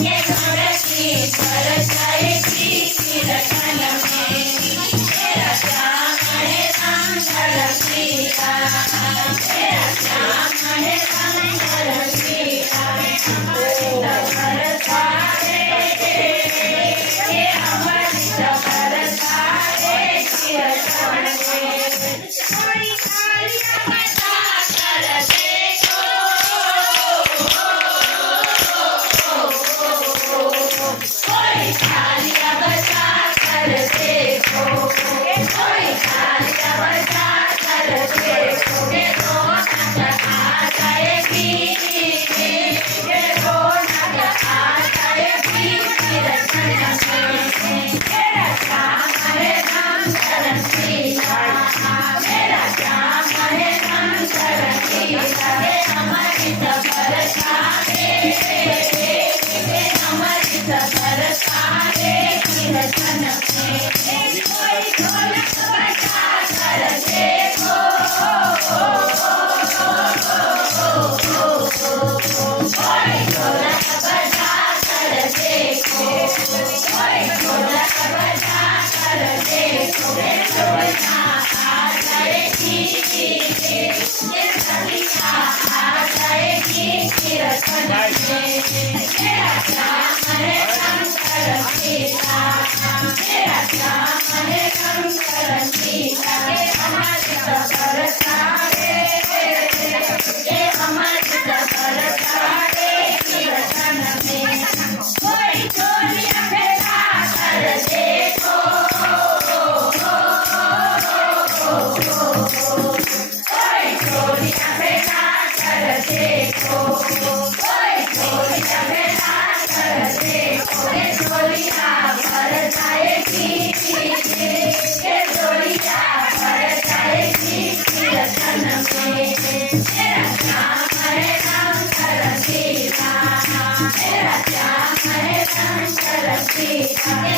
Yes, I'm ready for a Yeah.